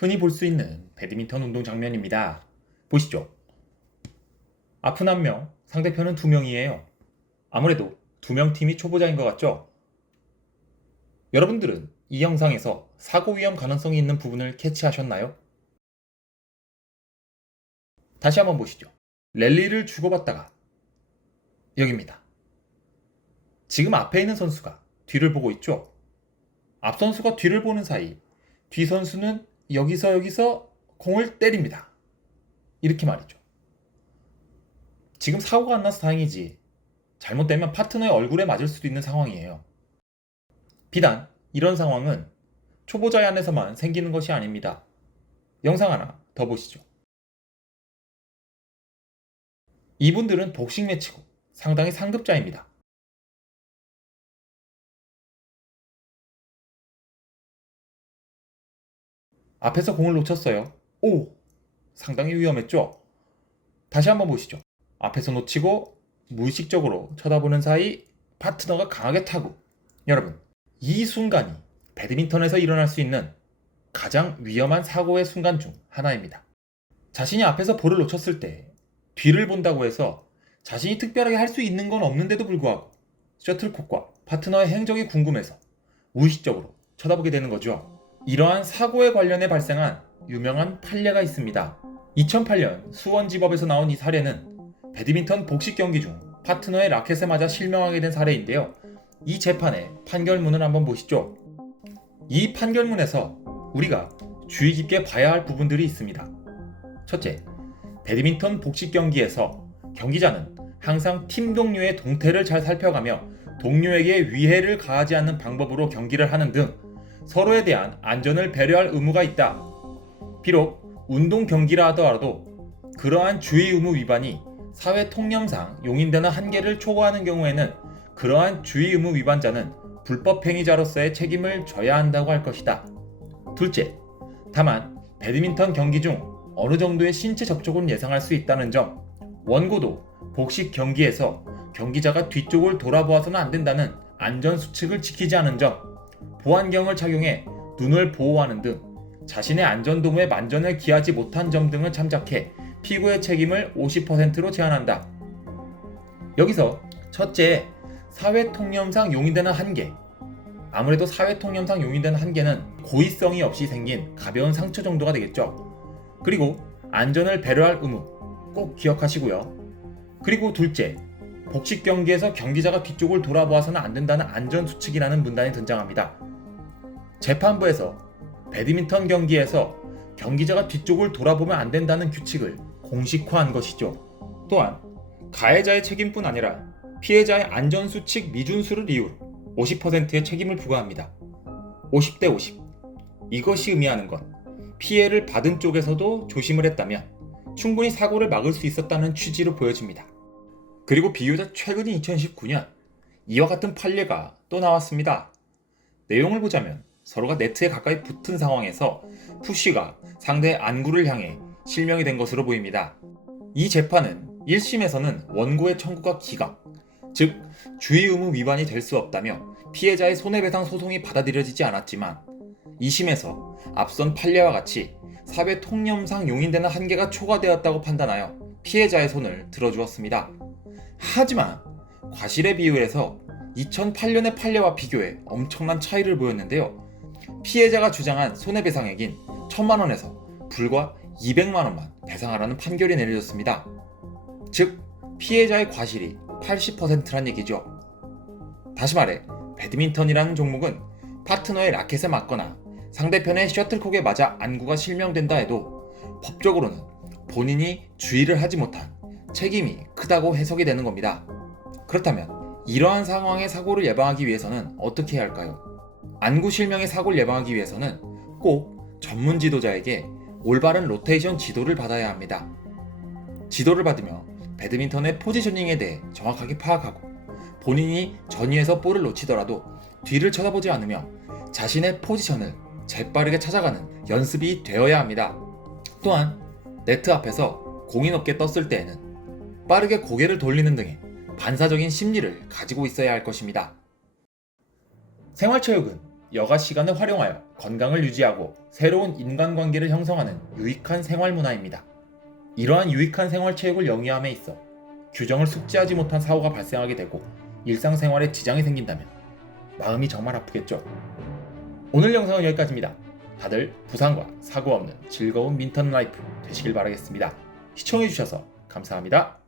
흔히 볼 수 있는 배드민턴 운동 장면입니다. 보시죠. 앞은 1명, 상대편은 2명이에요. 아무래도 2명 팀이 초보자인 것 같죠? 여러분들은 이 영상에서 사고 위험 가능성이 있는 부분을 캐치하셨나요? 다시 한번 보시죠. 랠리를 주고받다가 여기입니다. 지금 앞에 있는 선수가 뒤를 보고 있죠? 앞 선수가 뒤를 보는 사이 뒤 선수는 여기서 공을 때립니다. 이렇게 말이죠. 지금 사고가 안 나서 다행이지 잘못되면 파트너의 얼굴에 맞을 수도 있는 상황이에요. 비단 이런 상황은 초보자의 안에서만 생기는 것이 아닙니다. 영상 하나 더 보시죠. 이분들은 복싱 매치고 상당히 상급자입니다. 앞에서 공을 놓쳤어요. 오! 상당히 위험했죠? 다시 한번 보시죠. 앞에서 놓치고 무의식적으로 쳐다보는 사이 파트너가 강하게 타고, 여러분, 이 순간이 배드민턴에서 일어날 수 있는 가장 위험한 사고의 순간 중 하나입니다. 자신이 앞에서 볼을 놓쳤을 때 뒤를 본다고 해서 자신이 특별하게 할 수 있는 건 없는데도 불구하고 셔틀콕과 파트너의 행적이 궁금해서 무의식적으로 쳐다보게 되는 거죠. 이러한 사고에 관련해 발생한 유명한 판례가 있습니다. 2008년 수원지법에서 나온 이 사례는 배드민턴 복식 경기 중 파트너의 라켓에 맞아 실명하게 된 사례인데요. 이 재판의 판결문을 한번 보시죠. 이 판결문에서 우리가 주의 깊게 봐야 할 부분들이 있습니다. 첫째, 배드민턴 복식 경기에서 경기자는 항상 팀 동료의 동태를 잘 살펴가며 동료에게 위해를 가하지 않는 방법으로 경기를 하는 등 서로에 대한 안전을 배려할 의무가 있다. 비록 운동 경기라 하더라도 그러한 주의 의무 위반이 사회 통념상 용인되는 한계를 초과하는 경우에는 그러한 주의 의무 위반자는 불법 행위자로서의 책임을 져야 한다고 할 것이다. 둘째, 다만 배드민턴 경기 중 어느 정도의 신체 접촉은 예상할 수 있다는 점, 원고도 복식 경기에서 경기자가 뒤쪽을 돌아보아서는 안 된다는 안전 수칙을 지키지 않은 점, 보안경을 착용해 눈을 보호하는 등 자신의 안전도무에 만전을 기하지 못한 점 등을 참작해 피고의 책임을 50%로 제한한다. 여기서 첫째, 사회통념상 용인되는 한계. 아무래도 사회통념상 용인되는 한계는 고의성이 없이 생긴 가벼운 상처 정도가 되겠죠. 그리고 안전을 배려할 의무 꼭 기억하시고요. 그리고 둘째, 복식 경기에서 경기자가 뒤쪽을 돌아보아서는 안 된다는 안전수칙이라는 문단이 등장합니다. 재판부에서 배드민턴 경기에서 경기자가 뒤쪽을 돌아보면 안 된다는 규칙을 공식화한 것이죠. 또한 가해자의 책임뿐 아니라 피해자의 안전수칙 미준수를 이유로 50%의 책임을 부과합니다. 50대 50. 이것이 의미하는 건 피해를 받은 쪽에서도 조심을 했다면 충분히 사고를 막을 수 있었다는 취지로 보여집니다. 그리고 비교적 최근인 2019년 이와 같은 판례가 또 나왔습니다. 내용을 보자면 서로가 네트에 가까이 붙은 상황에서 푸쉬가 상대의 안구를 향해 실명이 된 것으로 보입니다. 이 재판은 1심에서는 원고의 청구가 기각, 즉 주의 의무 위반이 될 수 없다며 피해자의 손해배상 소송이 받아들여지지 않았지만 2심에서 앞선 판례와 같이 사회 통념상 용인되는 한계가 초과되었다고 판단하여 피해자의 손을 들어주었습니다. 하지만 과실의 비율에서 2008년의 판례와 비교해 엄청난 차이를 보였는데요. 피해자가 주장한 손해배상액인 1,000만 원에서 불과 200만 원만 배상하라는 판결이 내려졌습니다. 즉 피해자의 과실이 80%란 얘기죠. 다시 말해 배드민턴이라는 종목은 파트너의 라켓에 맞거나 상대편의 셔틀콕에 맞아 안구가 실명된다 해도 법적으로는 본인이 주의를 하지 못한 책임이 크다고 해석이 되는 겁니다. 그렇다면 이러한 상황의 사고를 예방하기 위해서는 어떻게 해야 할까요? 안구 실명의 사고를 예방하기 위해서는 꼭 전문 지도자에게 올바른 로테이션 지도를 받아야 합니다. 지도를 받으며 배드민턴의 포지셔닝에 대해 정확하게 파악하고 본인이 전위에서 볼을 놓치더라도 뒤를 쳐다보지 않으며 자신의 포지션을 재빠르게 찾아가는 연습이 되어야 합니다. 또한 네트 앞에서 공이 높게 떴을 때에는 빠르게 고개를 돌리는 등의 반사적인 심리를 가지고 있어야 할 것입니다. 생활체육은 여가 시간을 활용하여 건강을 유지하고 새로운 인간관계를 형성하는 유익한 생활문화입니다. 이러한 유익한 생활체육을 영위함에 있어 규정을 숙지하지 못한 사고가 발생하게 되고 일상생활에 지장이 생긴다면 마음이 정말 아프겠죠. 오늘 영상은 여기까지입니다. 다들 부상과 사고 없는 즐거운 민턴 라이프 되시길 바라겠습니다. 시청해주셔서 감사합니다.